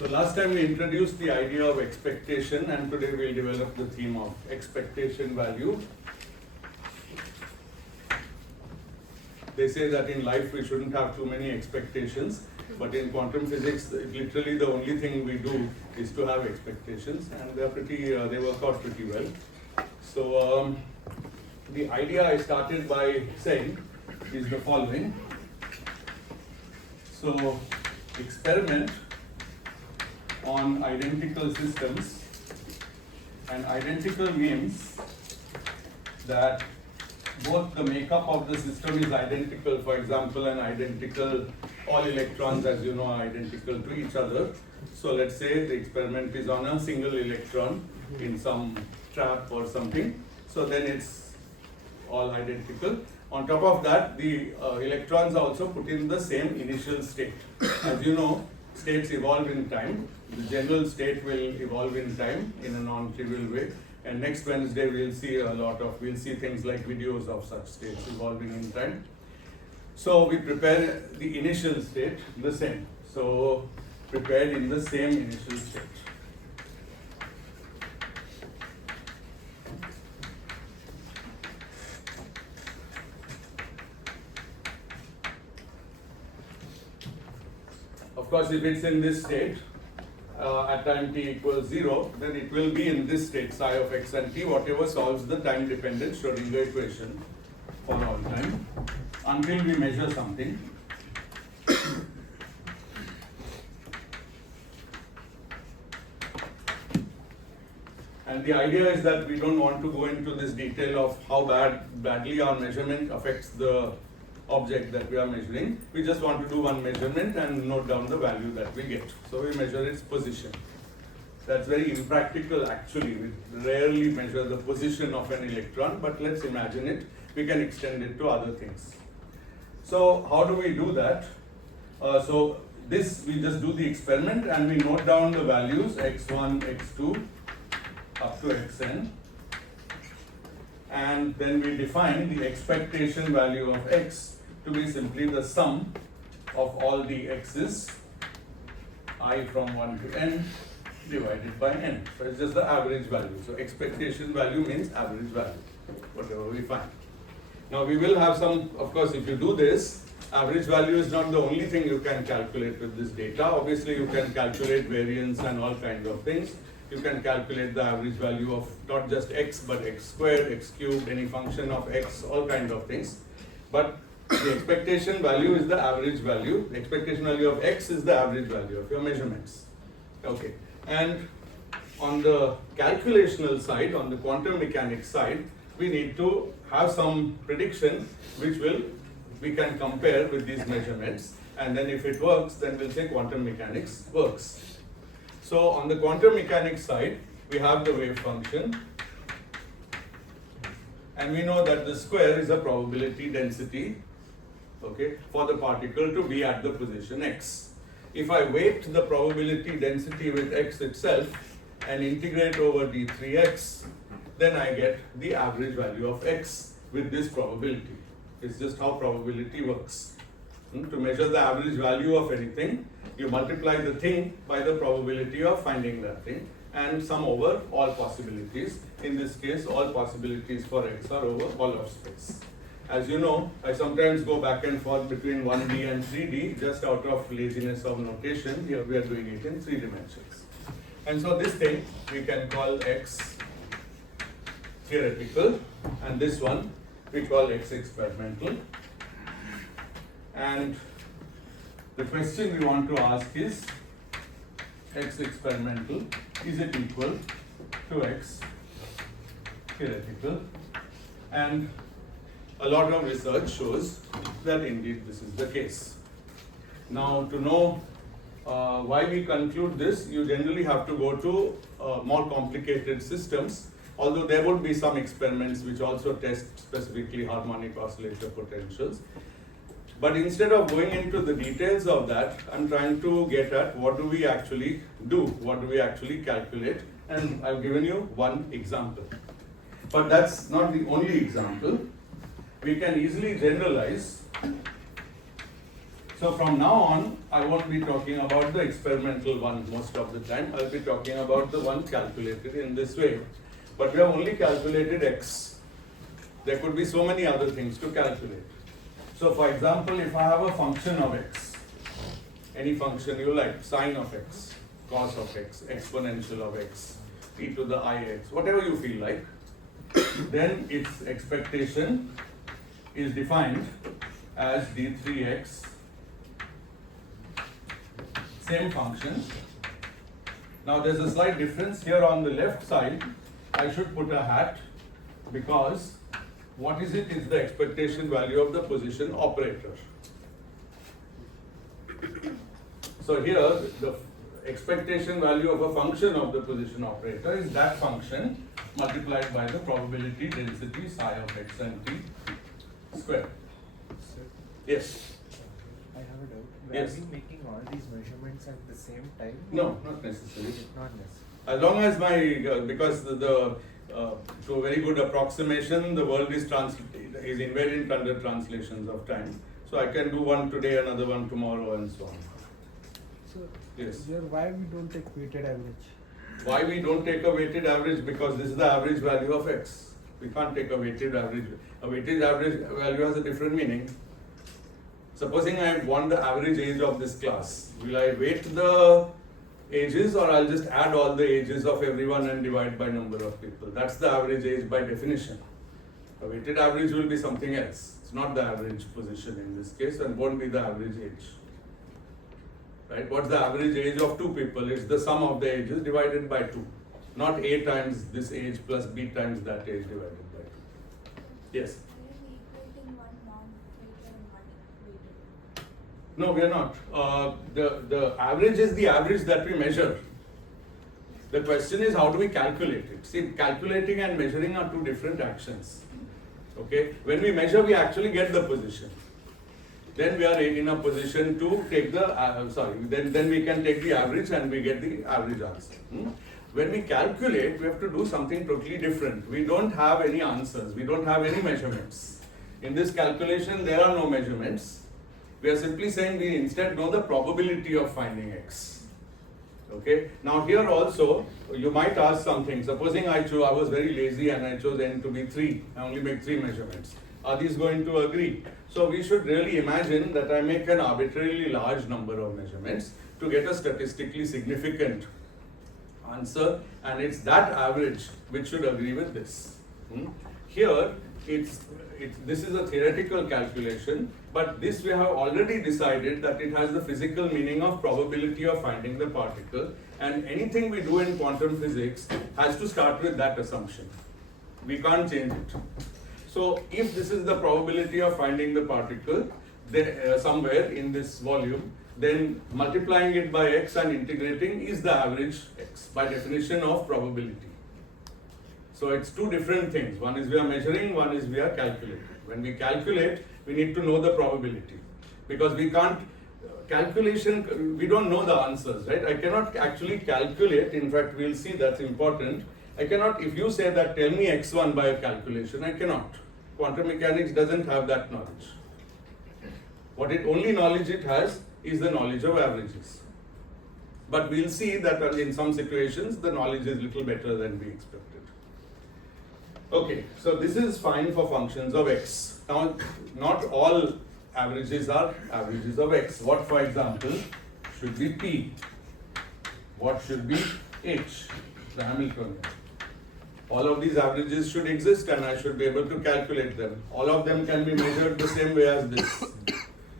So last time we introduced the idea of expectation, and today we'll develop the theme of expectation value. They say that in life we shouldn't have too many expectations, but in quantum physics, literally the only thing we do is to have expectations, and they work out pretty well. So the idea I started by saying is the following. So experiment on identical systems, and identical means that both the makeup of the system is identical. For example, all electrons, as you know, are identical to each other. So let's say the experiment is on a single electron in some trap or something. So then it's all identical. On top of that, the electrons are also put in the same initial state. As you know, states evolve in time. The general state will evolve in time in a non-trivial way. And next Wednesday we'll see things like videos of such states evolving in time. So we prepare the initial state the same. So prepared in the same initial state. Of course, if it's in this state, at time t equals 0, then it will be in this state, psi of x and t, whatever solves the time-dependent Schrodinger equation for all time, until we measure something. And the idea is that we don't want to go into this detail of how badly our measurement affects the object that we are measuring. We just want to do one measurement and note down the value that we get. So we measure its position. That's very impractical actually. We rarely measure the position of an electron, but let's imagine it. We can extend it to other things. So how do we do that? We just do the experiment and we note down the values x1, x2 up to xn. And then we define the expectation value of x to be simply the sum of all the x's, I from 1 to n, divided by n. So it's just the average value. So expectation value means average value, whatever we find. Now we will have some, of course, if you do this, average value is not the only thing you can calculate with this data. Obviously you can calculate variance and all kinds of things. You can calculate the average value of not just x, but x squared, x cubed, any function of x, all kinds of things. But the expectation value is the average value. The expectation value of x is the average value of your measurements. Okay. And on the calculational side, on the quantum mechanics side, we need to have some prediction which we can compare with these measurements. And then if it works, then we'll say quantum mechanics works. So on the quantum mechanics side, we have the wave function, and we know that the square is a probability density, okay, for the particle to be at the position x. If I weight the probability density with x itself and integrate over d3x, then I get the average value of x with this probability. It's just how probability works. To measure the average value of anything, you multiply the thing by the probability of finding that thing and sum over all possibilities. In this case, all possibilities for x are over all of space. As you know, I sometimes go back and forth between 1D and 3D just out of laziness of notation. Here we are doing it in 3 dimensions. And so this thing we can call x theoretical, and this one we call x experimental. And the question we want to ask is, x experimental, is it equal to x theoretical? And a lot of research shows that indeed this is the case. Now, to know why we conclude this, you generally have to go to more complicated systems, although there would be some experiments which also test specifically harmonic oscillator potentials. But instead of going into the details of that, I'm trying to get at what do we actually do, what do we actually calculate, and I've given you one example. But that's not the only example. We can easily generalize. So from now on, I won't be talking about the experimental one most of the time. I'll be talking about the one calculated in this way. But we have only calculated x. There could be so many other things to calculate. So for example, if I have a function of x, any function you like, sine of x, cos of x, exponential of x, e to the ix, whatever you feel like, then its expectation is defined as d3x, same function. Now there's a slight difference here on the left side. I should put a hat because what is it? Is the expectation value of the position operator. So here the expectation value of a function of the position operator is that function multiplied by the probability density psi of x and t square. Sir, Yes. I have a doubt. Yes. Are we making all these measurements at the same time? No, not necessarily. Not necessarily. As long as my, because to a very good approximation, the world is invariant under translations of time. So I can do one today, another one tomorrow, and so on. So, Yes. here why we don't take weighted average? Why we don't take a weighted average? Because this is the average value of x. We can't take a weighted average. A weighted average value has a different meaning. Supposing I want the average age of this class, will I weight the ages or I'll just add all the ages of everyone and divide by number of people? That's the average age by definition. A weighted average will be something else. It's not the average position in this case and won't be the average age. Right? What's the average age of two people? It's the sum of the ages divided by 2. Not A times this age plus B times that age divided by 2. Yes? Equating one non-weighted and one weighted. No, we are not. The average is the average that we measure. The question is, how do we calculate it? See, calculating and measuring are two different actions. Okay? When we measure, we actually get the position. Then we are in a position to take the, then we can take the average and we get the average answer. When we calculate, we have to do something totally different. We don't have any answers. We don't have any measurements. In this calculation, there are no measurements. We are simply saying we instead know the probability of finding x. Okay. Now here also, you might ask something. Supposing I was very lazy and I chose n to be 3. I only make 3 measurements. Are these going to agree? So we should really imagine that I make an arbitrarily large number of measurements to get a statistically significant answer, and it's that average which should agree with this. Here, this is a theoretical calculation, but this we have already decided that it has the physical meaning of probability of finding the particle, and anything we do in quantum physics has to start with that assumption. We can't change it. So if this is the probability of finding the particle somewhere in this volume, then multiplying it by x and integrating is the average x by definition of probability. So it's two different things. One is we are measuring, one is we are calculating. When we calculate, we need to know the probability, because we can't calculation, we don't know the answers, right? I cannot actually calculate. In fact, we'll see that's important. I cannot, if you say that tell me x1 by a calculation, I cannot. Quantum mechanics doesn't have that knowledge. What only knowledge it has is the knowledge of averages. But we'll see that in some situations the knowledge is little better than we expected. Okay, so this is fine for functions of x. Now, not all averages are averages of x. What, for example, should be p? What should be h? The Hamiltonian. All of these averages should exist and I should be able to calculate them. All of them can be measured the same way as this.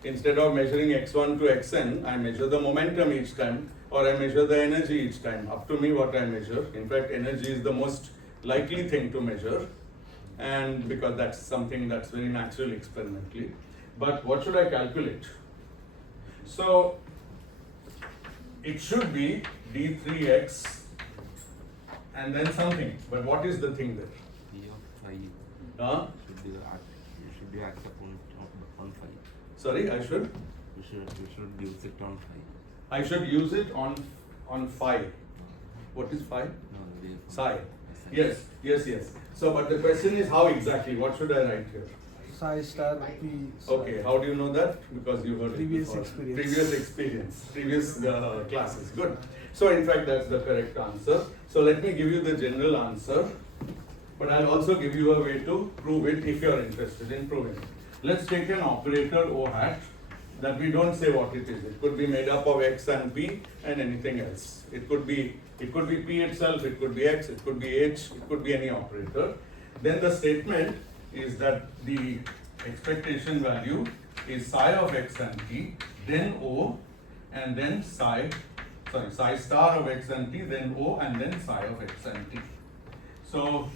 Instead of measuring x1 to xn, I measure the momentum each time, or I measure the energy each time. Up to me what I measure. In fact, energy is the most likely thing to measure, and because that's something that's very natural experimentally. But what should I calculate? So it should be d3x and then something. But what is the thing there? P of phi should be act on phi. Sorry, I should? We should use it on phi. I should use it on phi. What is phi? No, Psi. Yes. So, but the question is how exactly? What should I write here? psi star p star. Okay, how do you know that? Because you heard Previous it before. experience. Previous experience, previous classes. Good. So in fact, that's the correct answer. So let me give you the general answer, but I'll also give you a way to prove it if you're interested in proving it. Let's take an operator O hat that we don't say what it is. It could be made up of x and p and anything else. It could be p itself, it could be x, it could be h, it could be any operator. Then the statement is that the expectation value is psi of x and p, then O, and then psi star of x and t, then O, and then psi of x and t. So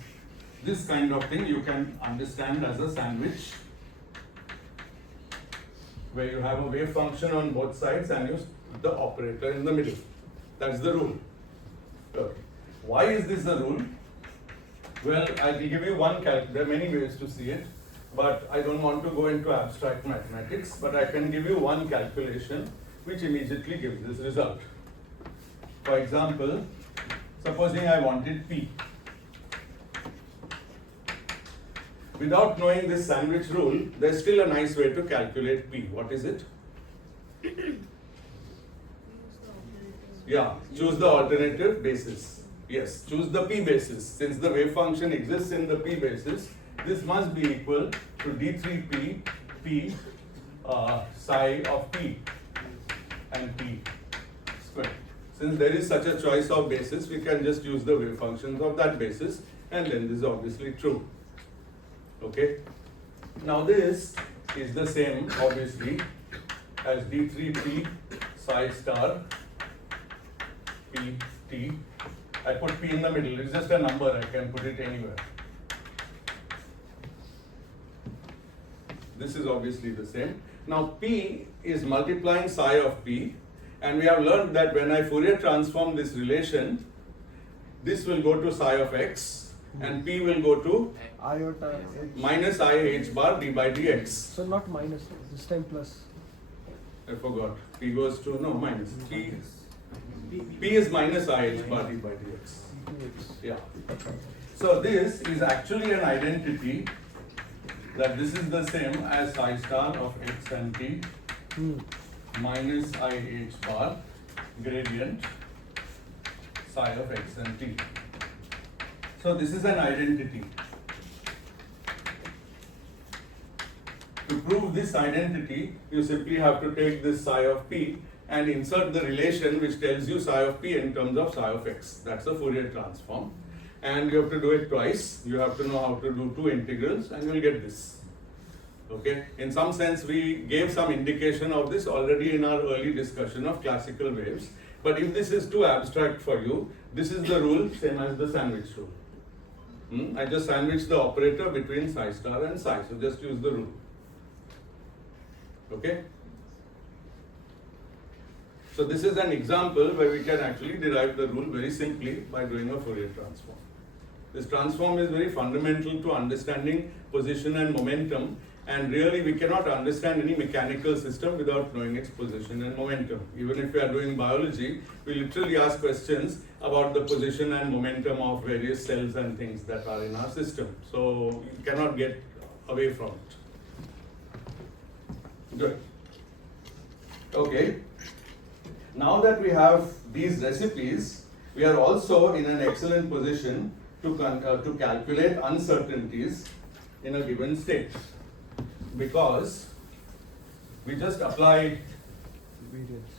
this kind of thing you can understand as a sandwich, where you have a wave function on both sides and you the operator in the middle. That's the rule. Okay. Why is this the rule? Well, I will give you one there are many ways to see it, but I don't want to go into abstract mathematics, but I can give you one calculation which immediately gives this result. For example, supposing I wanted P. Without knowing this sandwich rule, there's still a nice way to calculate P. What is it? Yeah, choose the alternative basis. Yes, choose the P basis. Since the wave function exists in the P basis, this must be equal to d3p p psi of P and P squared. Since there is such a choice of basis, we can just use the wave functions of that basis, and then this is obviously true. Okay. Now this is the same obviously as d3p psi star p t. I put p in the middle. It's just a number. I can put it anywhere. This is obviously the same. Now p is multiplying psi of p, and we have learned that when I Fourier transform this relation, this will go to psi of x and p will go to Iota h. minus I h bar d by dx. So not minus, this time plus. I forgot. P goes to, no, minus. P is minus I h bar d by dx. Yeah. So this is actually an identity that this is the same as psi star of x and t minus I h bar gradient psi of x and t. So this is an identity. To prove this identity, you simply have to take this psi of p and insert the relation which tells you psi of p in terms of psi of x. That's a Fourier transform. And you have to do it twice. You have to know how to do two integrals and you'll get this. Okay? In some sense, we gave some indication of this already in our early discussion of classical waves. But if this is too abstract for you, this is the rule, same as the sandwich rule. I just sandwich the operator between psi star and psi. So just use the rule. Okay? So this is an example where we can actually derive the rule very simply by doing a Fourier transform. This transform is very fundamental to understanding position and momentum, and really we cannot understand any mechanical system without knowing its position and momentum. Even if we are doing biology, we literally ask questions about the position and momentum of various cells and things that are in our system. So you cannot get away from it. Good. Okay. Now that we have these recipes, we are also in an excellent position to calculate uncertainties in a given state, because we just apply Variance.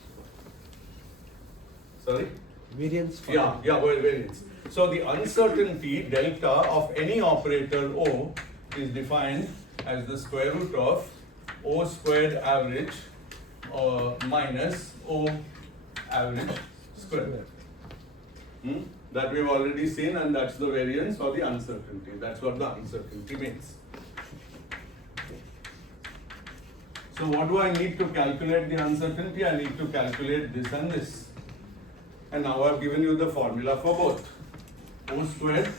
Sorry? Variance. Variance. So the uncertainty delta of any operator O is defined as the square root of O squared average minus O average squared. That we've already seen, and that's the variance or the uncertainty. That's what the uncertainty means. So what do I need to calculate the uncertainty? I need to calculate this and this. And now I've given you the formula for both. O squared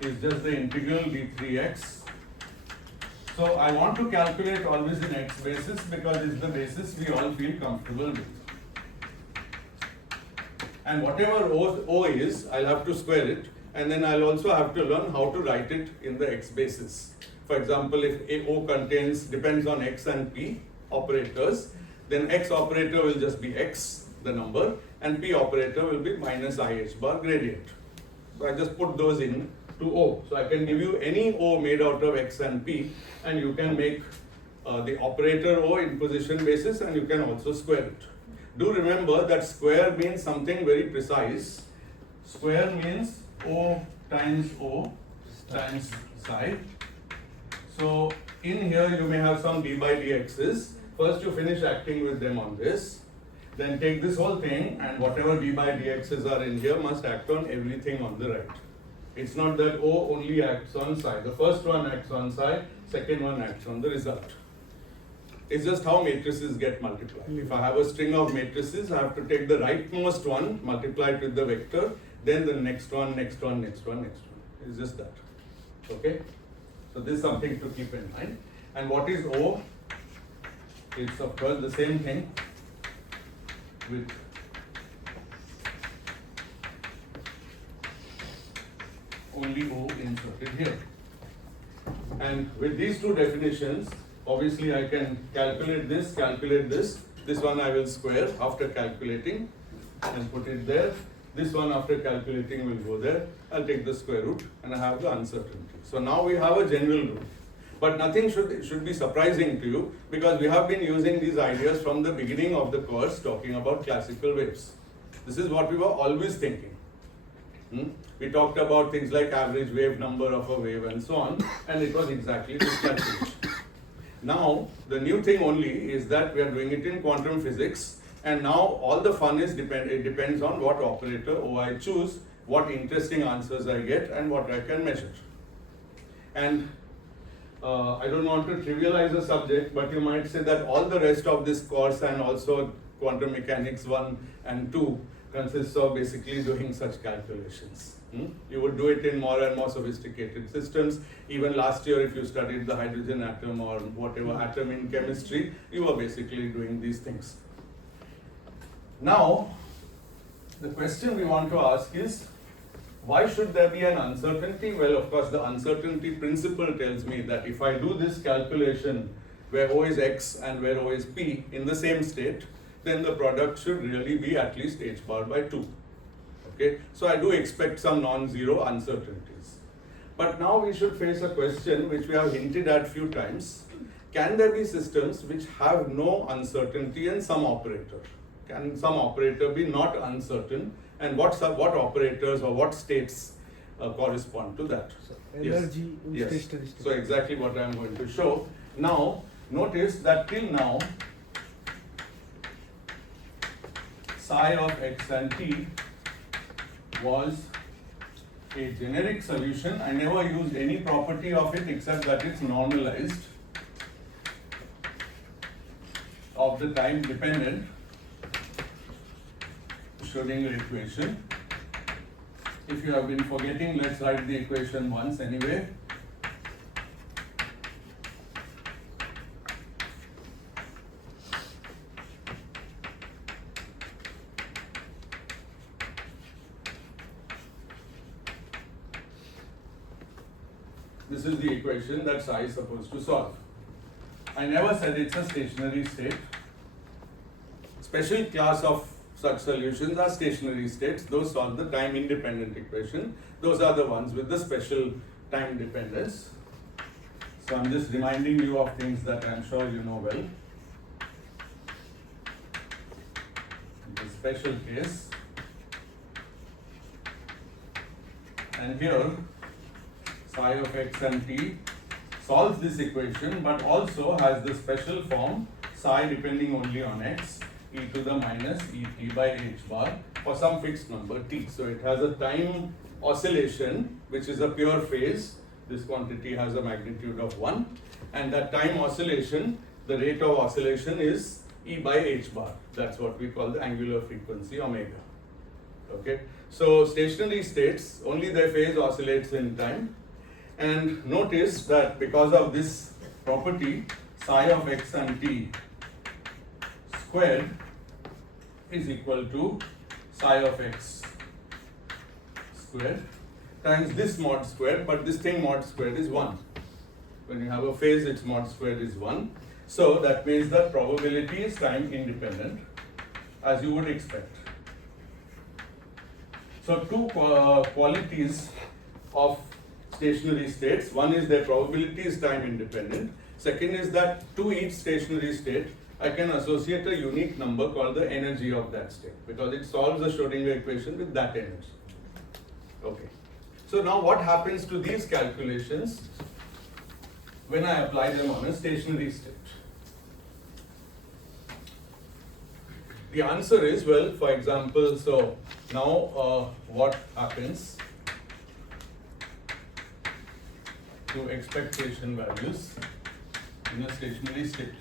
is just the integral d3x. So I want to calculate always in x basis because it's the basis we all feel comfortable with. And whatever O is, I'll have to square it, and then I'll also have to learn how to write it in the x basis. For example, if O depends on X and P operators, then X operator will just be X, the number, and P operator will be minus IH bar gradient. So I just put those in to O. So I can give you any O made out of X and P, and you can make the operator O in position basis, and you can also square it. Do remember that square means something very precise. Square means O times psi. So in here you may have some d by dx's. First you finish acting with them on this. Then take this whole thing, and whatever d by dx's are in here must act on everything on the right. It's not that O only acts on psi. The first one acts on psi, second one acts on the result. It's just how matrices get multiplied. If I have a string of matrices, I have to take the rightmost one, multiply it with the vector, then the next one, next one, next one, next one. It's just that. Okay? So this is something to keep in mind. And what is O? It's of course the same thing with only O inserted here. And with these two definitions, obviously I can calculate this. This one I will square after calculating and put it there. This one after calculating will go there. I'll take the square root and I have the uncertainty. So now we have a general rule. But nothing should be surprising to you, because we have been using these ideas from the beginning of the course talking about classical waves. This is what we were always thinking. We talked about things like average wave number of a wave and so on, and it was exactly this calculation. Now, the new thing only is that we are doing it in quantum physics, and now all the fun is it depends on what operator O I choose, what interesting answers I get, and what I can measure. And I don't want to trivialize the subject, but you might say that all the rest of this course and also quantum mechanics 1 and 2 consists of basically doing such calculations. You would do it in more and more sophisticated systems. Even last year, if you studied the hydrogen atom or whatever atom in chemistry, you were basically doing these things. Now, the question we want to ask is, why should there be an uncertainty? Well, of course, the uncertainty principle tells me that if I do this calculation where O is X and where O is P in the same state, then the product should really be at least H bar by 2. Okay, so I do expect some non-zero uncertainties. But now we should face a question which we have hinted at few times. Can there be systems which have no uncertainty and some operator? Can some operator be not uncertain? And what operators or what states correspond to that? So energy in stationary state. So exactly what I am going to show. Now, notice that till now, psi of x and t was a generic solution. I never used any property of it except that it's normalized of the time dependent Schrodinger equation. If you have been forgetting, let's write the equation once anyway. This is the equation that psi is supposed to solve. I never said it's a stationary state. Special class of such solutions are stationary states. Those solve the time independent equation. Those are the ones with the special time dependence. So I'm just reminding you of things that I'm sure you know well. The special case. And here, psi of x and t solves this equation, but also has the special form psi depending only on x, e to the minus et by h bar for some fixed number t. So it has a time oscillation which is a pure phase. This quantity has a magnitude of 1, and that time oscillation, the rate of oscillation is e by h bar. That's what we call the angular frequency omega. Okay, so stationary states, only their phase oscillates in time. And notice that because of this property, psi of x and t squared is equal to psi of x squared times this mod squared, but this thing mod squared is 1. When you have a phase, its mod squared is 1. So that means that probability is time independent, as you would expect. So two qualities of stationary states. One is their probability is time independent. Second is that to each stationary state, I can associate a unique number called the energy of that state, because it solves the Schrodinger equation with that energy. Okay. So now what happens to these calculations when I apply them on a stationary state? The answer is, well, for example, so now what happens to expectation values in a stationary state?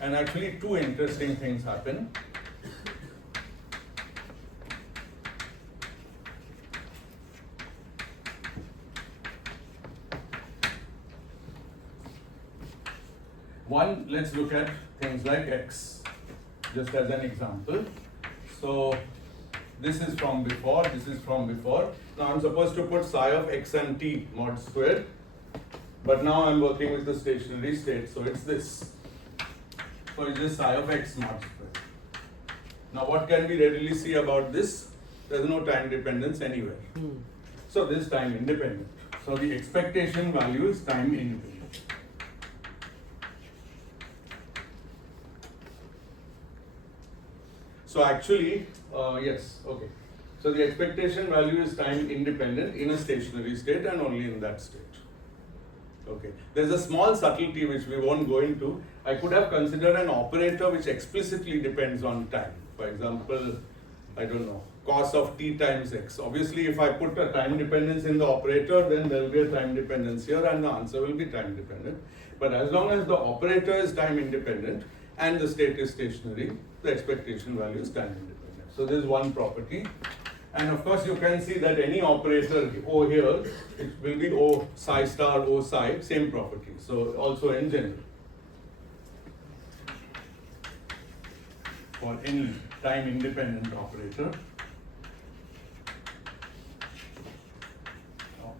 And actually two interesting things happen. One, let's look at things like x, just as an example. So this is from before, this is from before. Now I'm supposed to put psi of x and t mod squared, but now I'm working with the stationary state, so it's this. So it's just psi of x mod squared. Now what can we readily see about this? There's no time dependence anywhere. So this is time independent. So the expectation value is time independent. So actually, yes, okay. So the expectation value is time independent in a stationary state and only in that state. Okay. There's a small subtlety which we won't go into. I could have considered an operator which explicitly depends on time. For example, I don't know, cos of t times x. Obviously, if I put a time dependence in the operator, then there will be a time dependence here and the answer will be time dependent. But as long as the operator is time independent and the state is stationary, the expectation value is time independent. So this is one property. And of course, you can see that any operator O here, it will be O psi star, O psi, same property. So also in general, for any time independent operator, O.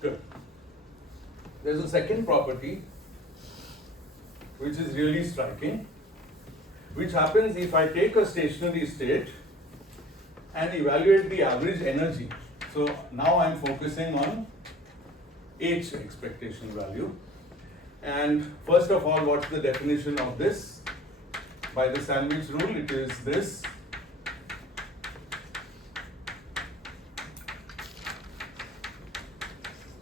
Good. There's a second property which is really striking, which happens if I take a stationary state and evaluate the average energy. So now I'm focusing on H expectation value. And first of all, what's the definition of this? By the sandwich rule, it is this.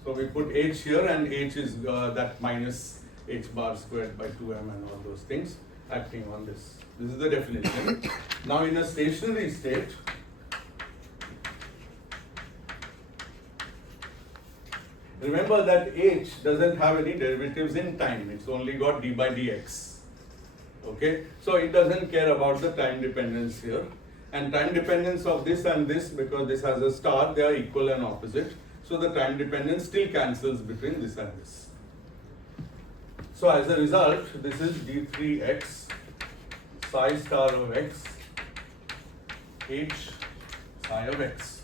So we put H here, and H is that minus H bar squared by 2m and all those things acting on this. This is the definition. Now in a stationary state, remember that H doesn't have any derivatives in time. It's only got d by dx. Okay, so it doesn't care about the time dependence here. And time dependence of this and this, because this has a star, they are equal and opposite. So the time dependence still cancels between this and this. So as a result, this is d3x psi star of x h psi of x.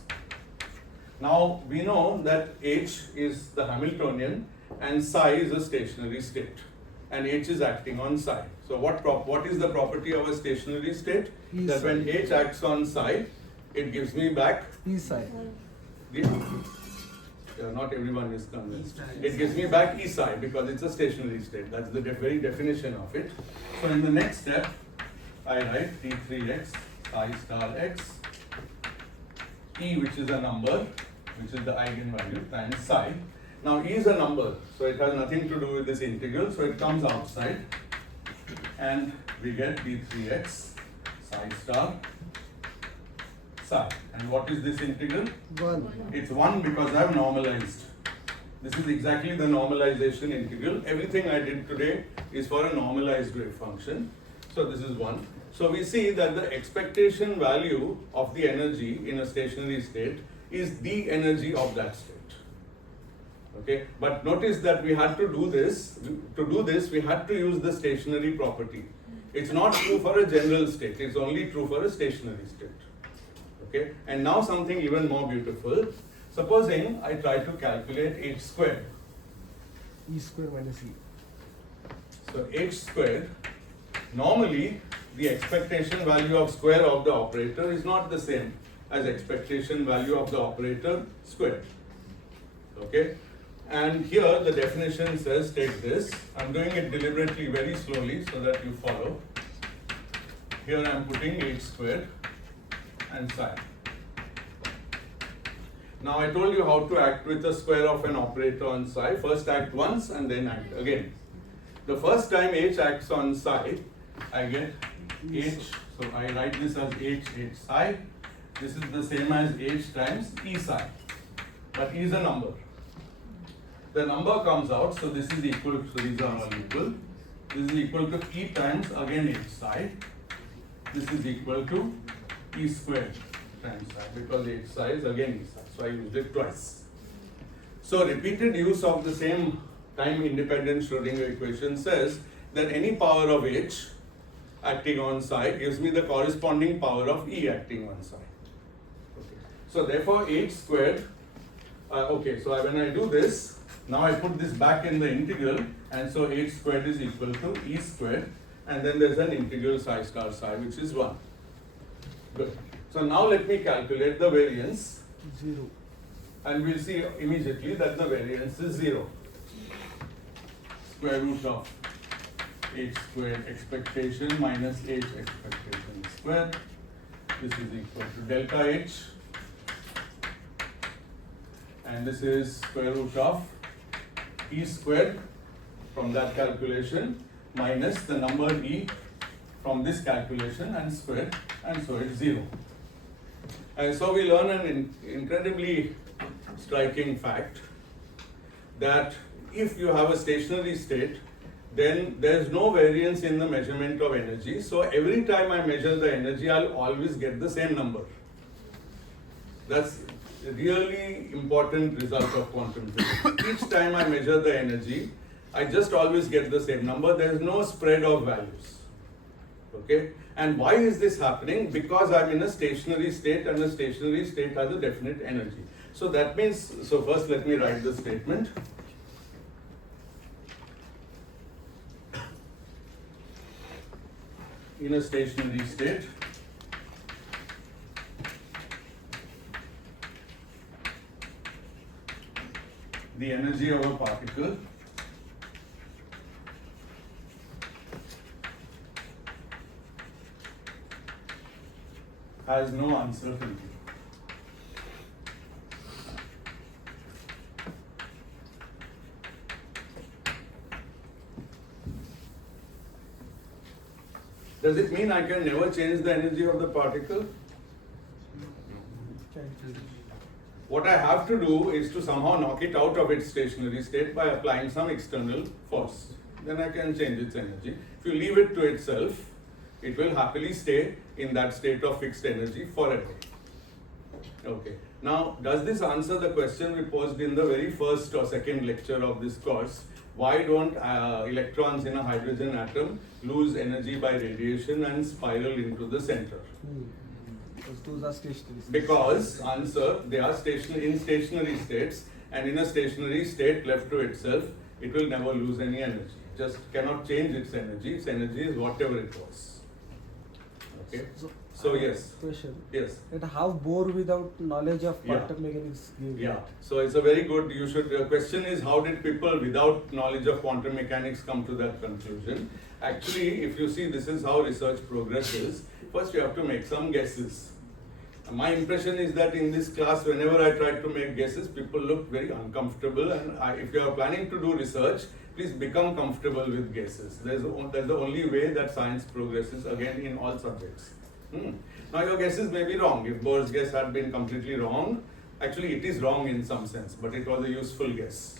Now we know that h is the Hamiltonian and psi is a stationary state, and h is acting on psi. So what is the property of a stationary state? E that psi. when h acts on psi, it gives me back E psi. not everyone is convinced. It gives me back E psi because it's a stationary state. That's the very definition of it. So in the next step, I write d3x psi star x E, which is a number, which is the eigenvalue, times psi. Now E is a number, so it has nothing to do with this integral, so it comes outside, and we get d3x psi star psi. And what is this integral? 1. It's 1 because I have normalized. This is exactly the normalization integral. Everything I did today is for a normalized wave function. So this is 1. So we see that the expectation value of the energy in a stationary state is the energy of that state. Okay, but notice that we had to do this. To do this, we had to use the stationary property. It's not true for a general state. It's only true for a stationary state. Okay, and now something even more beautiful. Supposing I try to calculate h squared. E square minus E. So h squared, normally the expectation value of square of the operator is not the same as expectation value of the operator squared. Okay, and here the definition says take this. I'm doing it deliberately very slowly so that you follow. Here I'm putting h squared and psi. Now I told you how to act with the square of an operator on psi. First act once and then act again. The first time h acts on psi, I get h, so I write this as h psi. This is the same as h times e psi, but e is a number. The number comes out, so this is equal, so these are all equal. This is equal to e times again h psi. This is equal to e squared times psi, because h psi is again e psi, so I used it twice. So repeated use of the same time independent Schrodinger equation says that any power of h acting on psi gives me the corresponding power of e acting on psi. Okay. So therefore h squared, okay, so when I do this, now I put this back in the integral, and so h squared is equal to e squared, and then there's an integral psi star psi, which is 1. Good. So now let me calculate the variance, 0. and we'll see immediately that the variance is 0. Square root of h squared expectation minus h expectation squared. This is equal to delta h, and this is square root of e squared from that calculation minus the number e from this calculation and square, and so it's 0. And so we learn an incredibly striking fact that if you have a stationary state, then there's no variance in the measurement of energy. So every time I measure the energy, I'll always get the same number. That's a really important result of quantum physics. Each time I measure the energy, I just always get the same number. There's no spread of values. Okay? And why is this happening? Because I'm in a stationary state, and a stationary state has a definite energy. So that means, so first let me write the statement. In a stationary state, the energy of a particle has no uncertainty. Does it mean I can never change the energy of the particle? What I have to do is to somehow knock it out of its stationary state by applying some external force. Then I can change its energy. If you leave it to itself, it will happily stay in that state of fixed energy forever. Okay. Now, does this answer the question we posed in the very first or second lecture of this course? Why don't electrons in a hydrogen atom lose energy by radiation and spiral into the center? Because those are stationary states. Because, answer, they are in stationary states, and in a stationary state left to itself, it will never lose any energy. Just cannot change its energy. Its energy is whatever it was. Okay? So yes. Question. Yes. That how Bohr without knowledge of quantum mechanics give Yeah. that? So it's a very good, you should, the question is how did people without knowledge of quantum mechanics come to that conclusion? Actually, if you see, this is how research progresses. First you have to make some guesses. My impression is that in this class, whenever I try to make guesses, people look very uncomfortable, and if you are planning to do research, please become comfortable with guesses. That's the only way that science progresses, again, in all subjects. Now your guesses may be wrong. If Bohr's guess had been completely wrong, actually it is wrong in some sense, but it was a useful guess.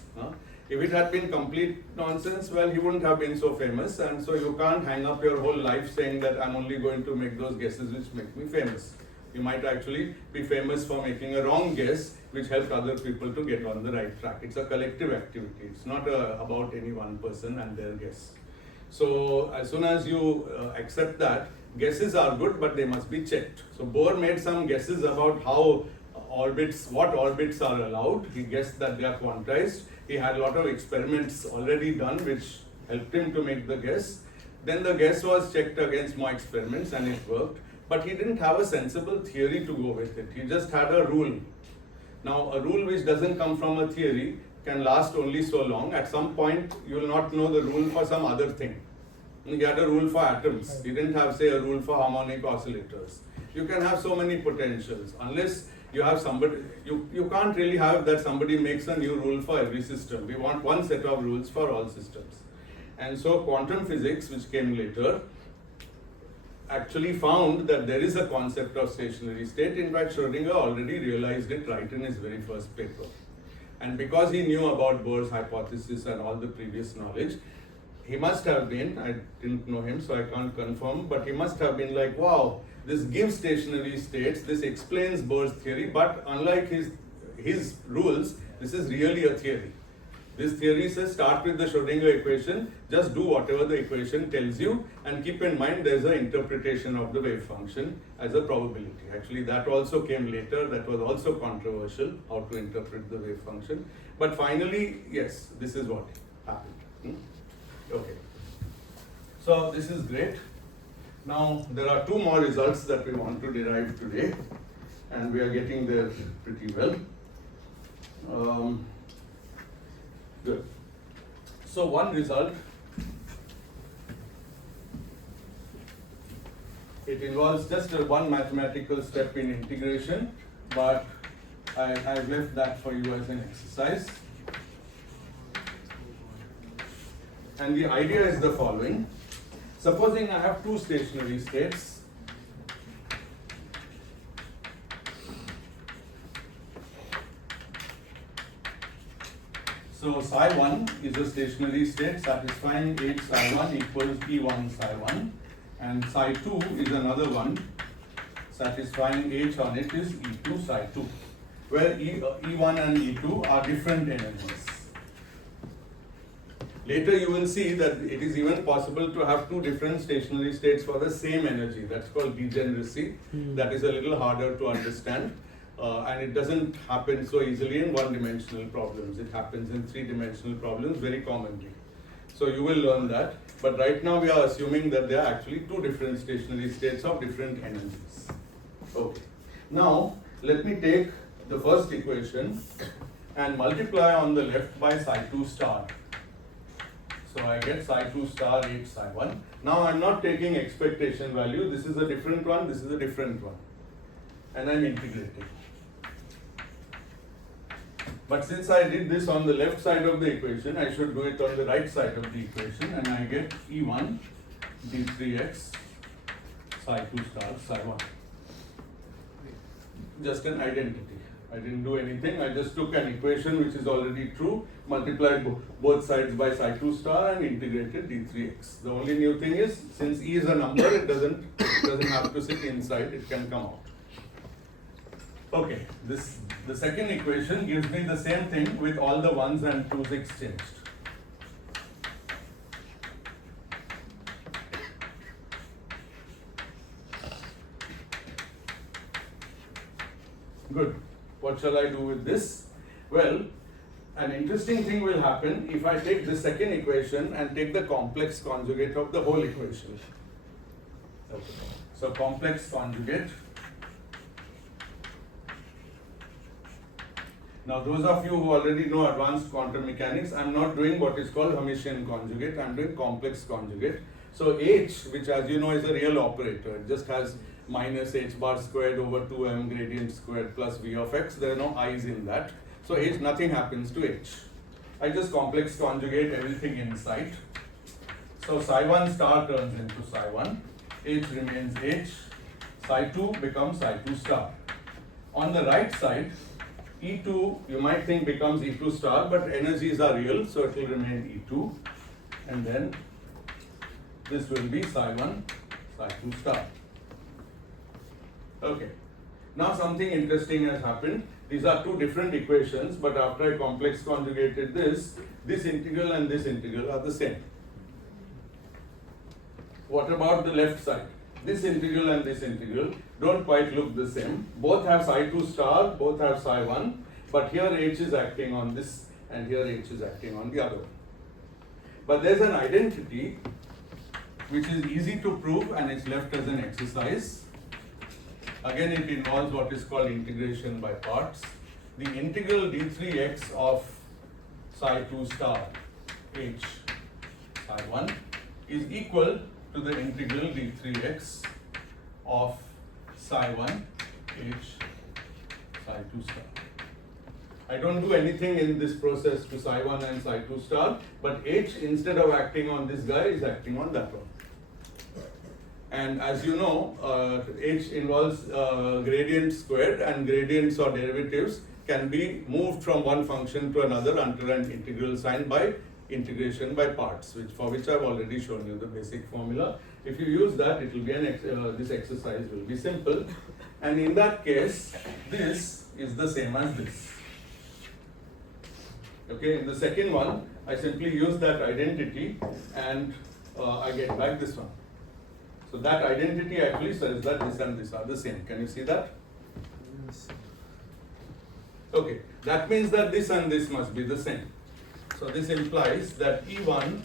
If it had been complete nonsense, well, he wouldn't have been so famous, and so you can't hang up your whole life saying that I'm only going to make those guesses which make me famous. You might actually be famous for making a wrong guess which helped other people to get on the right track. It's a collective activity. It's not about any one person and their guess. So as soon as you accept that, guesses are good, but they must be checked. So Bohr made some guesses about how what orbits are allowed. He guessed that they are quantized. He had a lot of experiments already done which helped him to make the guess. Then the guess was checked against more experiments and it worked. But he didn't have a sensible theory to go with it. He just had a rule. Now, a rule which doesn't come from a theory can last only so long. At some point, you will not know the rule for some other thing. He had a rule for atoms. He didn't have, say, a rule for harmonic oscillators. You can have so many potentials. Unless you have somebody, you can't really have that somebody makes a new rule for every system. We want one set of rules for all systems. And so quantum physics, which came later, actually found that there is a concept of stationary state. In fact, Schrödinger already realized it right in his very first paper. And because he knew about Bohr's hypothesis and all the previous knowledge, he must have been, I didn't know him so I can't confirm, but he must have been like, wow, this gives stationary states, this explains Bohr's theory, but unlike his rules, this is really a theory. This theory says start with the Schrödinger equation, just do whatever the equation tells you, and keep in mind there's an interpretation of the wave function as a probability. Actually, that also came later, that was also controversial, how to interpret the wave function. But finally, yes, this is what happened. Okay. So this is great. Now, there are two more results that we want to derive today, and we are getting there pretty well. Good. So one result, it involves just one mathematical step in integration, but I've left that for you as an exercise. And the idea is the following. Supposing I have two stationary states, so psi1 is a stationary state satisfying H psi1 equals E1 psi1, and psi2 is another one satisfying H on it is E2 psi2, where E1 and E2 are different energies. Later you will see that it is even possible to have two different stationary states for the same energy. That's called degeneracy. That is a little harder to understand. And it doesn't happen so easily in one-dimensional problems. It happens in three-dimensional problems very commonly. So you will learn that. But right now we are assuming that there are actually two different stationary states of different energies. Okay. Now let me take the first equation and multiply on the left by psi2 star. So I get psi2 star H psi1. Now I'm not taking expectation value. This is a different one, this is a different one. And I'm integrating. But since I did this on the left side of the equation, I should do it on the right side of the equation, and I get E1 d3x psi2 star psi1. Just an identity. I didn't do anything, I just took an equation which is already true, multiplied both sides by psi2 star and integrated d3x. The only new thing is, since E is a number, it doesn't have to sit inside, it can come out. Okay, the second equation gives me the same thing with all the ones and twos exchanged. Good. What shall I do with this? Well, an interesting thing will happen if I take the second equation and take the complex conjugate of the whole equation. Okay. So complex conjugate. Now those of you who already know advanced quantum mechanics, I am not doing what is called Hermitian conjugate, I am doing complex conjugate. So H, which as you know is a real operator, it just has minus H bar squared over 2m gradient squared plus V of x, there are no i's in that. So H, nothing happens to H. I just complex conjugate everything inside. So psi1 star turns into psi1, H remains H, psi2 becomes psi2 star. On the right side, E2 you might think becomes E2 star, but energies are real, so it will remain E2, and then this will be psi1, psi2 star. Okay, now something interesting has happened. These are two different equations, but after I complex conjugated this integral and this integral are the same. What about the left side? this integral and this integral don't quite look the same. Both have psi2 star, both have psi1, but here h is acting on this and here h is acting on the other one. But there's an identity which is easy to prove and it's left as an exercise. Again, it involves what is called integration by parts. The integral d3x of psi2 star h psi1 is equal to the integral d3x of psi1 h psi2 star. I don't do anything in this process to psi1 and psi2 star, but h, instead of acting on this guy, is acting on that one. And as you know, h involves gradient squared, and gradients or derivatives can be moved from one function to another under an integral sign by integration by parts, for which I've already shown you the basic formula. If you use that, it will be this exercise will be simple. And in that case, this is the same as this. Okay, in the second one, I simply use that identity and I get back this one. So that identity actually says that this and this are the same. Can you see that? Yes. Okay, that means that this and this must be the same. So this implies that E1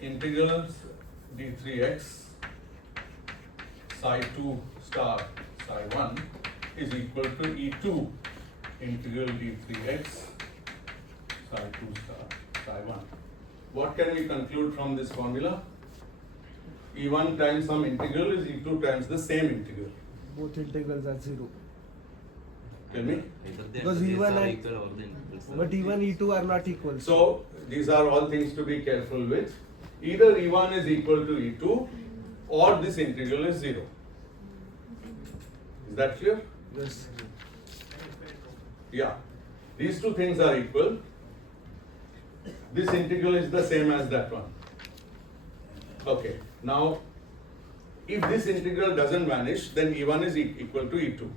integral d3x psi2 star psi1 is equal to E2 integral d3x psi2 star psi1. What can we conclude from this formula? E1 times some integral is E2 times the same integral. Both integrals are 0. Tell me? Either the Because integrals E1 are and- equal or the integrals are But equal. E1, E2 are not equal. So these are all things to be careful with. Either E1 is equal to E2 or this integral is 0. Is that clear? Yes. Yeah. These two things are equal. This integral is the same as that one. Okay. Now, if this integral doesn't vanish, then E1 is equal to E2.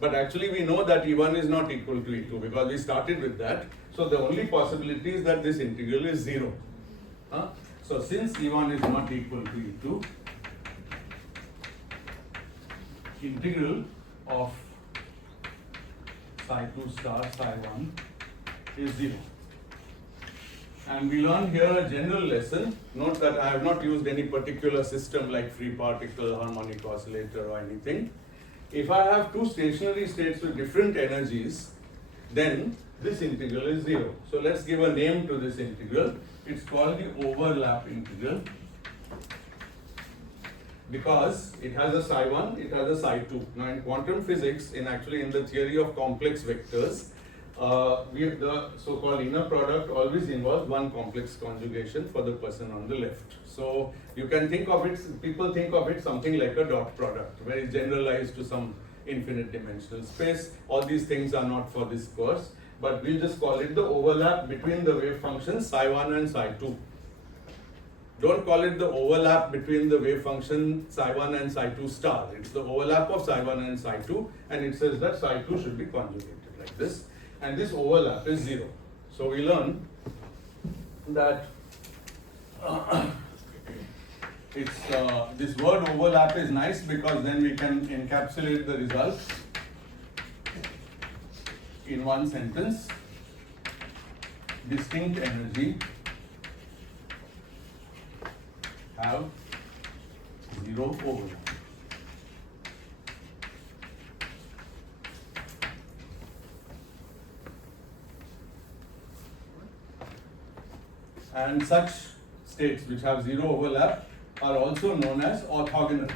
But actually we know that E1 is not equal to E2 because we started with that. So the only possibility is that this integral is 0. So since E1 is not equal to E2, integral of psi2 star psi1 is 0. And we learn here a general lesson. Note that I have not used any particular system like free particle, harmonic oscillator or anything. If I have two stationary states with different energies, then this integral is 0. So let's give a name to this integral. It's called the overlap integral because it has a psi1, it has a psi2. Now in quantum physics, in the theory of complex vectors, the so-called inner product always involves one complex conjugation for the person on the left. So you can think of it, people think of it something like a dot product, very generalized to some infinite dimensional space. All these things are not for this course, but we'll just call it the overlap between the wave functions psi1 and psi2. Don't call it the overlap between the wave function psi1 and psi2 star. It's the overlap of psi1 and psi2, and it says that psi2 should be conjugated like this. And this overlap is 0. So we learn that this word overlap is nice because then we can encapsulate the result in one sentence. Distinct energy have 0 overlap. And such states which have 0 overlap are also known as orthogonal.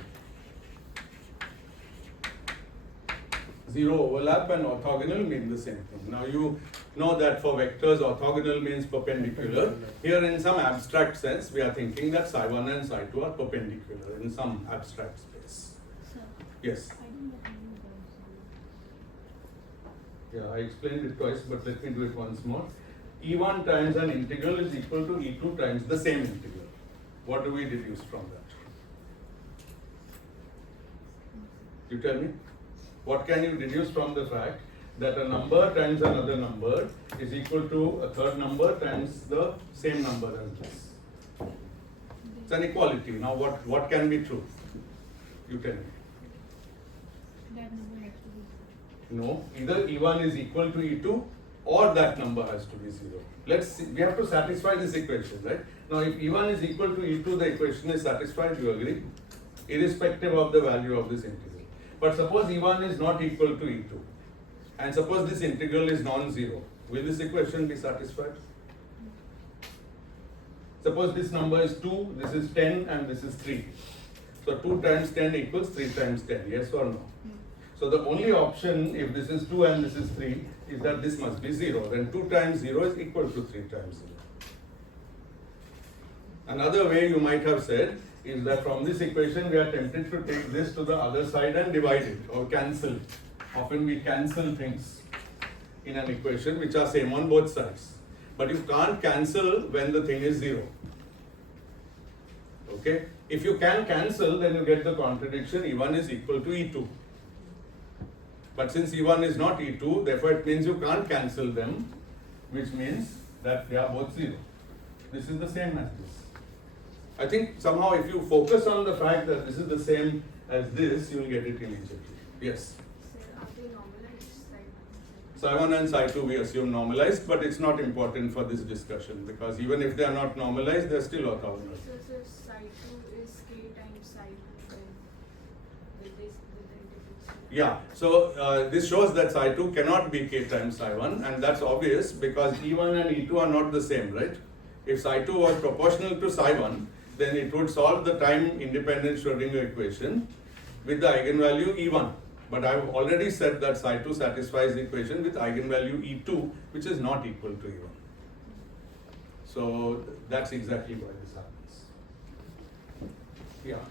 0 overlap and orthogonal mean the same thing. Now you know that for vectors orthogonal means perpendicular. Here in some abstract sense we are thinking that psi1 and psi2 are perpendicular in some abstract space. Sir, Yes. I didn't get any of those. Yeah, I explained it twice, but let me do it once more. E1 times an integral is equal to E2 times the same integral. What do we deduce from that? You tell me. What can you deduce from the fact that a number times another number is equal to a third number times the same number as this? It's an equality. Now what can be true? You tell me. That number has to be. No, either E1 is equal to E2 or that number has to be 0. Let's see, we have to satisfy this equation, right? Now, if E1 is equal to E2, the equation is satisfied, you agree? Irrespective of the value of this integral. But suppose E1 is not equal to E2, and suppose this integral is non-zero, will this equation be satisfied? Suppose this number is 2, this is 10, and this is 3. So 2 times 10 equals 3 times 10, yes or no? So the only option, if this is 2 and this is 3, is that this must be 0. Then 2 times 0 is equal to 3 times 0. Another way you might have said is that from this equation we are tempted to take this to the other side and divide it or cancel it. Often we cancel things in an equation which are same on both sides. But you can't cancel when the thing is 0. Okay? If you can cancel, then you get the contradiction E1 is equal to E2. But since E1 is not E2, therefore it means you can't cancel them, which means that they are both 0. This is the same as this. I think somehow if you focus on the fact that this is the same as this, you will get it immediately. Yes? Sir, are they normalized? Psi 1 and Psi 2 we assume normalized, but it's not important for this discussion because even if they are not normalized, they are still orthogonal. So psi 2 is k times psi 2 then with the integration. Yeah, so this shows that Psi 2 cannot be k times Psi 1, and that's obvious because E1 and E2 are not the same, right? If Psi 2 was proportional to Psi 1, then it would solve the time-independent Schrodinger equation with the eigenvalue E1. But I've already said that Psi 2 satisfies the equation with eigenvalue E2, which is not equal to E1. So that's exactly why this happens. Yeah,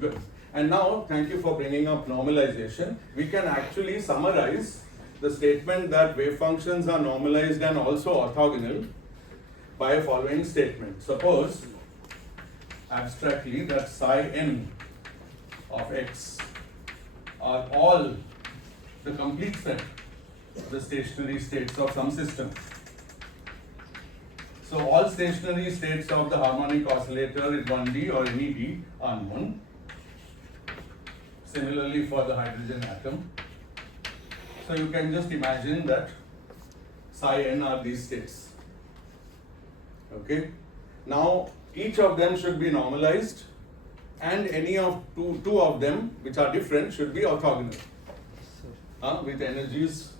good. And now, thank you for bringing up normalization. We can actually summarize the statement that wave functions are normalized and also orthogonal by a following statement. Suppose, abstractly, that psi n of x are all the complete set of the stationary states of some system. So all stationary states of the harmonic oscillator in 1D or any D are known. Similarly for the hydrogen atom. So you can just imagine that psi n are these states. Okay. Now each of them should be normalized, and any of two of them which are different should be orthogonal with energies,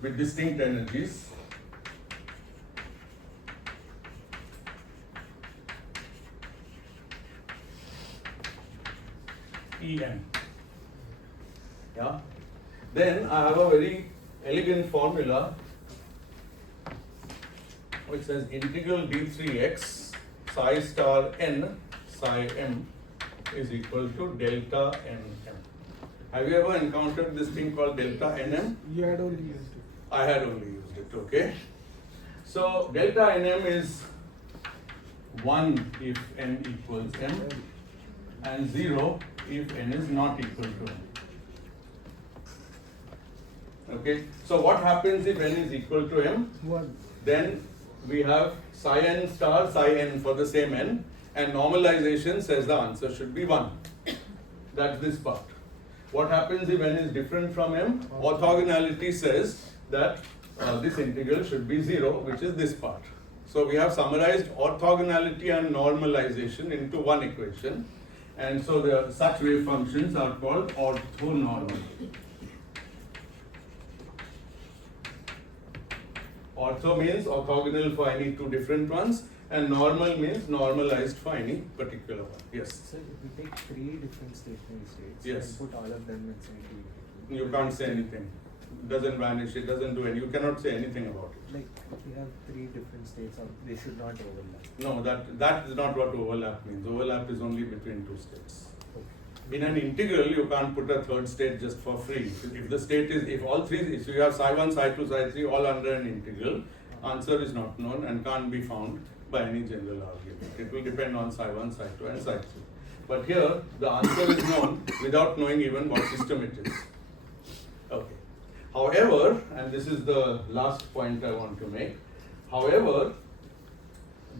with distinct energies. En. Yeah. Then I have a very elegant formula which says integral d3x psi star n psi m is equal to delta nm. Have you ever encountered this thing called delta nm? You had only used it. I had only used it, okay. So delta nm is 1 if n equals m and 0 if n is not equal to m. Okay, so what happens if n is equal to m? 1. Then we have psi n star psi n for the same n, and normalization says the answer should be 1. That's this part. What happens if n is different from m? Orthogonality says that this integral should be 0, which is this part. So we have summarized orthogonality and normalization into one equation, and so such wave functions are called orthonormal. Ortho means orthogonal for any two different ones, and normal means normalized for any particular one. Yes? So if we take 3 different stationary states Yes. and put all of them inside the You can't say anything. It doesn't vanish, it doesn't do anything. You cannot say anything about it. Like if we have 3 different states, they should not overlap. No, that is not what overlap means. Overlap is only between two states. In an integral, you can't put a third state just for free. If the state is, if all three, if you have psi 1, psi 2, psi 3 all under an integral, answer is not known and can't be found by any general argument. It will depend on psi 1, psi 2 and psi 3. But here, the answer is known without knowing even what system it is. Okay. However, and this is the last point I want to make, however,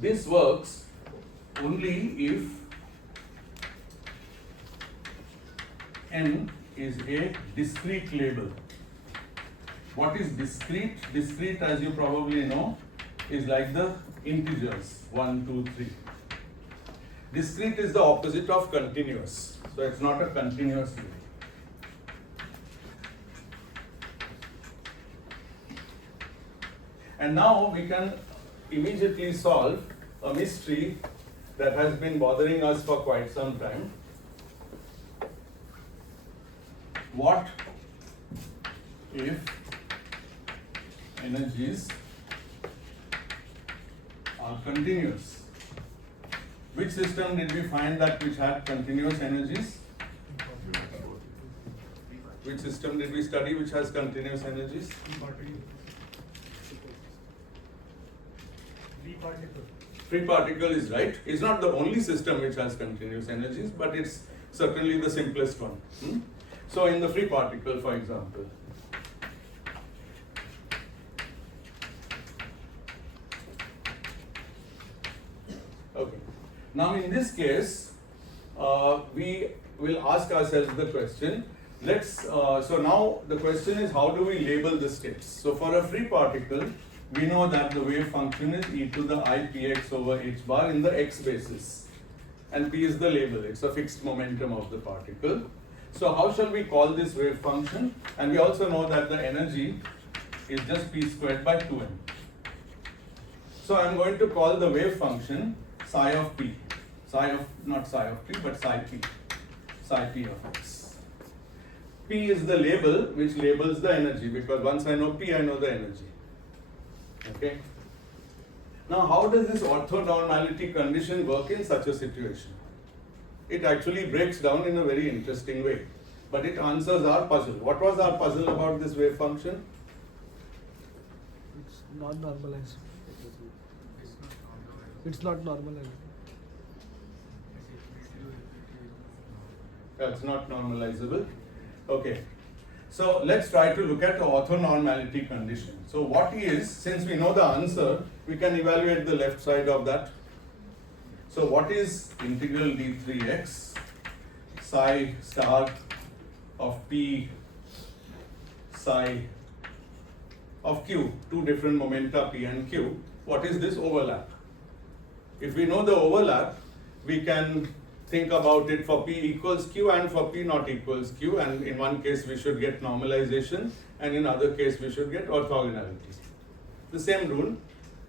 this works only if n is a discrete label. What is discrete? Discrete, as you probably know, is like the integers 1, 2, 3. Discrete is the opposite of continuous, so it's not a continuous label. And now we can immediately solve a mystery that has been bothering us for quite some time. What if energies are continuous? Which system did we find that which had continuous energies? Which system did we study which has continuous energies? Free particle is right. It's not the only system which has continuous energies, but it's certainly the simplest one. So in the free particle, for example, okay. Now in this case, we will ask ourselves the question. So now the question is, how do we label the states? So for a free particle, we know that the wave function is e to the I px over h bar in the x basis, and p is the label. It's a fixed momentum of the particle. So how shall we call this wave function? And we also know that the energy is just p squared by 2m. So I'm going to call the wave function psi of p. Not psi of p, but psi p. Psi p of x. P is the label which labels the energy, because once I know p, I know the energy. Okay. Now, how does this orthonormality condition work in such a situation? It actually breaks down in a very interesting way, but it answers our puzzle. What was our puzzle about this wave function? It's not normalized. It's not normalized. That's not normalizable. Okay. So let's try to look at the orthonormality condition. So what is, since we know the answer, we can evaluate the left side of that. So what is integral d3x psi star of p psi of q, two different momenta p and q? What is this overlap? If we know the overlap, we can think about it for p equals q and for p not equals q, and in one case we should get normalization and in other case we should get orthogonality. The same rule,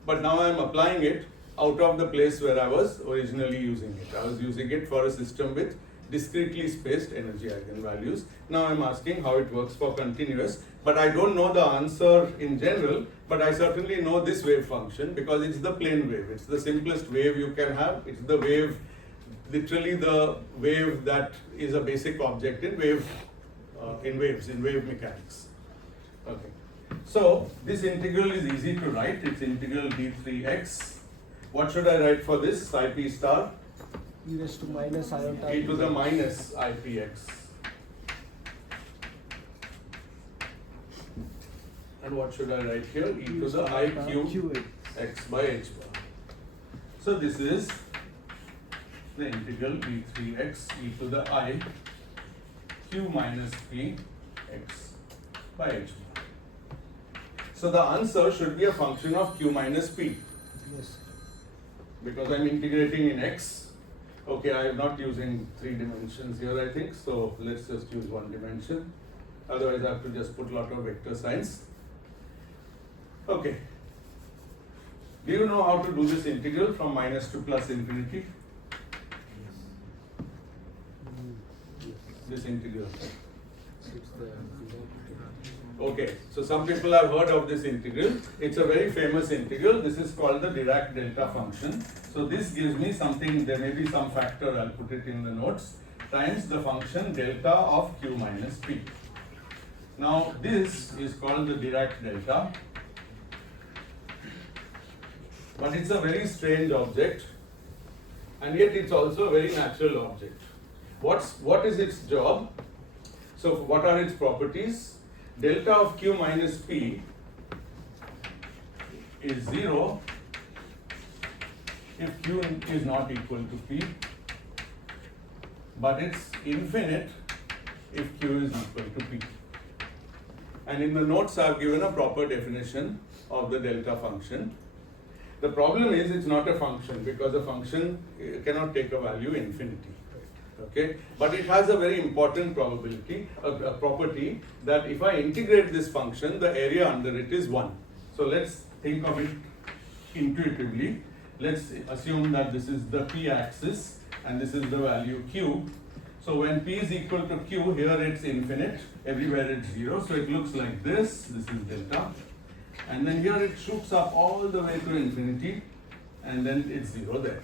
but now I am applying it out of the place where I was originally using it. I was using it for a system with discretely spaced energy eigenvalues. Now I am asking how it works for continuous, but I don't know the answer in general, but I certainly know this wave function because it's the plane wave. It's the simplest wave you can have. It's the wave, literally the wave that is a basic object in wave mechanics. Okay. So this integral is easy to write. It's integral d3x. What should I write for this? Psi p star? E raised to minus iota. E to the minus ipx. And what should I write here? E to the iq x by h bar. So this is the integral d3x e to the I q minus p x by h bar. So the answer should be a function of q minus p. Yes. Because I'm integrating in x. Okay, I am not using 3 dimensions here, I think, so let's just use 1 dimension. Otherwise I have to just put a lot of vector signs. Okay. Do you know how to do this integral from minus to plus infinity? This integral. Okay, so some people have heard of this integral. It's a very famous integral. This is called the Dirac delta function. So this gives me something, there may be some factor, I'll put it in the notes, times the function delta of q minus p. Now this is called the Dirac delta, but it's a very strange object, and yet it's also a very natural object. What is its job? So what are its properties? Delta of q minus p is 0 if q is not equal to p, but it's infinite if Q is equal to P. And in the notes I have given a proper definition of the delta function. The problem is it's not a function because a function cannot take a value infinity. Okay, but it has a very important probability, a property that if I integrate this function, the area under it is 1. So let's think of it intuitively. Let's assume that this is the P axis and this is the value Q. So when P is equal to Q, here it's infinite, everywhere it's 0. So it looks like this is delta. And then here it shoots up all the way to infinity and then it's 0 there.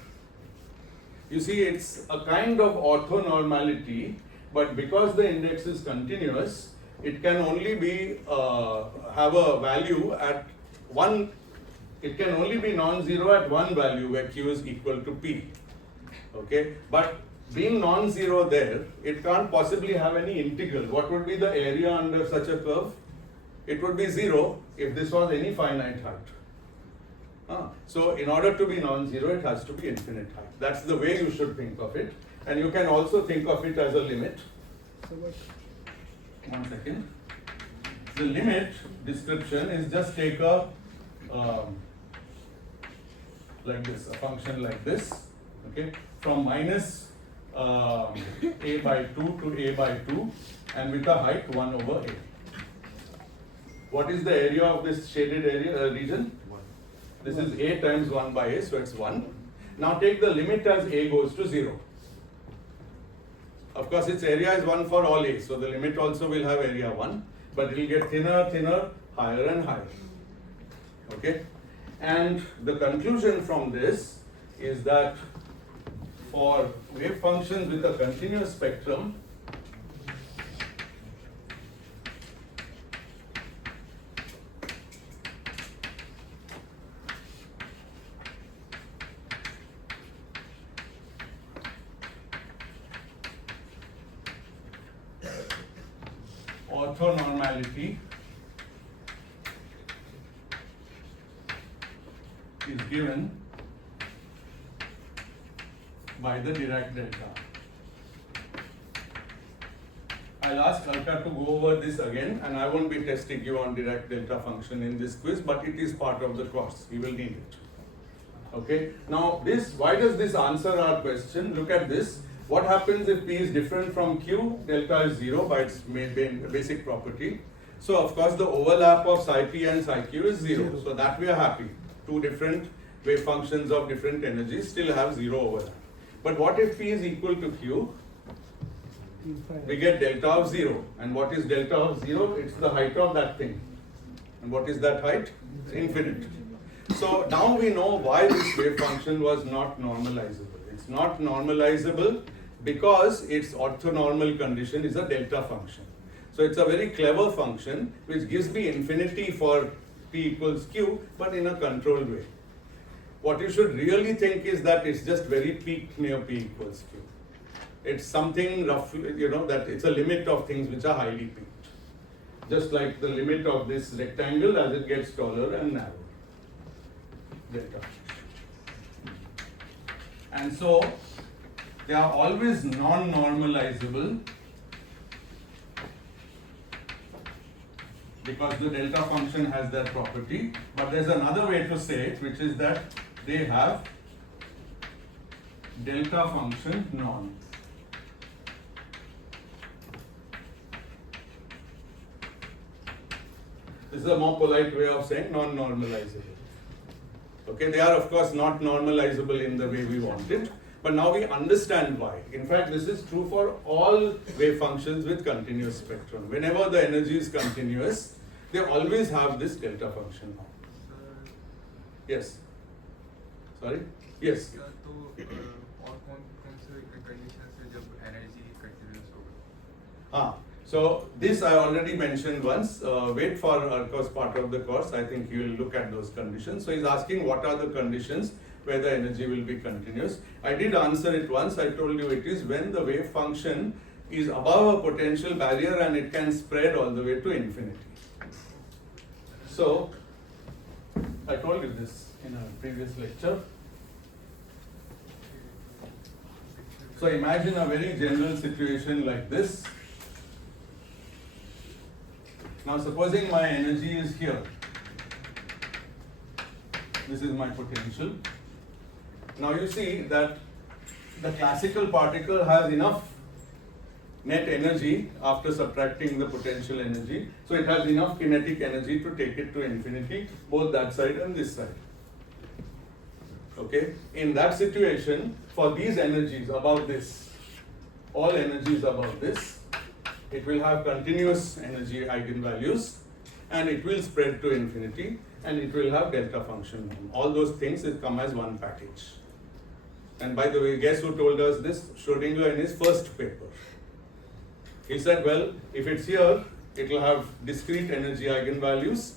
You see, it's a kind of orthonormality, but because the index is continuous, it can only be have a value at one. It can only be non-zero at one value where Q is equal to P. Okay, but being non-zero there, it can't possibly have any integral. What would be the area under such a curve? It would be 0 if this was any finite height. So in order to be non-zero, it has to be infinite height. That's the way you should think of it. And you can also think of it as a limit. So what? 1 second. The limit description is just take a like this, a function like this, okay, from minus a by 2 to a by 2 and with a height 1 over a. What is the area of this shaded area region? This is a times 1 by a, so it's 1. Now take the limit as a goes to 0. Of course, its area is 1 for all a, so the limit also will have area 1, but it will get thinner, thinner, higher and higher. Okay? And the conclusion from this is that for wave functions with a continuous spectrum, orthonormality is given by the Dirac delta. I'll ask Alka to go over this again, and I won't be testing you on Dirac delta function in this quiz, but it is part of the course. We will need it. Okay. Now this, why does this answer our question? Look at this. What happens if P is different from Q? Delta is 0 by its basic property. So of course the overlap of psi P and psi Q is 0. So that we are happy. Two different wave functions of different energies still have 0 overlap. But what if P is equal to Q? We get delta of 0. And what is delta of 0? It's the height of that thing. And what is that height? It's infinite. So now we know why this wave function was not normalizable. It's not normalizable because its orthonormal condition is a delta function. So it's a very clever function which gives me infinity for P equals Q, but in a controlled way. What you should really think is that it's just very peaked near P equals Q. It's something roughly, that it's a limit of things which are highly peaked. Just like the limit of this rectangle as it gets taller and narrower. Delta. And so they are always non-normalizable because the delta function has that property. But there's another way to say it, which is that they have delta function norm. This is a more polite way of saying non-normalizable. Okay, they are of course not normalizable in the way we want it, but now we understand why. In fact, this is true for all wave functions with continuous spectrum. Whenever the energy is continuous, they always have this delta function. Yes. Sorry? Yes. तो और कौन से conditions है जब energy continuous होगा? So this I already mentioned once. Wait for Arko's part of the course. I think you will look at those conditions. So he's asking what are the conditions where the energy will be continuous. I did answer it once. I told you it is when the wave function is above a potential barrier and it can spread all the way to infinity. So I told you this in a previous lecture. So imagine a very general situation like this. Now supposing my energy is here. This is my potential. Now you see that the classical particle has enough net energy after subtracting the potential energy. So it has enough kinetic energy to take it to infinity, both that side and this side. Okay? In that situation, for these energies above this, all energies above this, it will have continuous energy eigenvalues and it will spread to infinity and it will have delta function norm. All those things will come as one package. And by the way, guess who told us this? Schrödinger in his first paper. He said, well, if it's here, it will have discrete energy eigenvalues.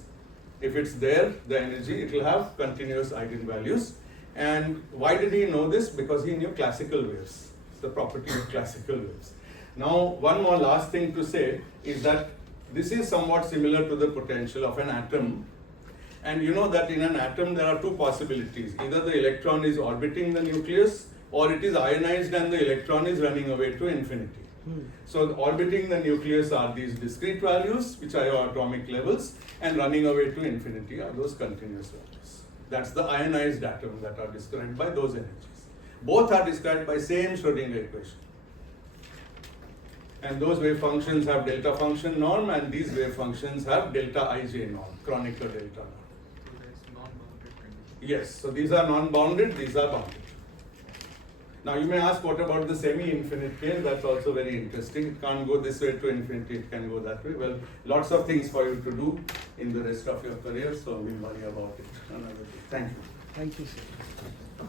If it's there, the energy, it will have continuous eigenvalues. And why did he know this? Because he knew classical waves. It's the property of classical waves. Now, one more last thing to say is that this is somewhat similar to the potential of an atom. And you know that in an atom there are two possibilities. Either the electron is orbiting the nucleus or it is ionized and the electron is running away to infinity. So orbiting the nucleus are these discrete values, which are your atomic levels, and running away to infinity are those continuous values. That's the ionized atom that are described by those energies. Both are described by same Schrödinger equation. And those wave functions have delta function norm, and these wave functions have delta Ij norm, Kronecker delta norm. So there is non-bounded condition. Yes, so these are non-bounded, these are bounded. Now you may ask, what about the semi-infinite case? That's also very interesting. It can't go this way to infinity, it can go that way. Well, lots of things for you to do in the rest of your career, so we'll worry about it another day. Thank you. Thank you, sir.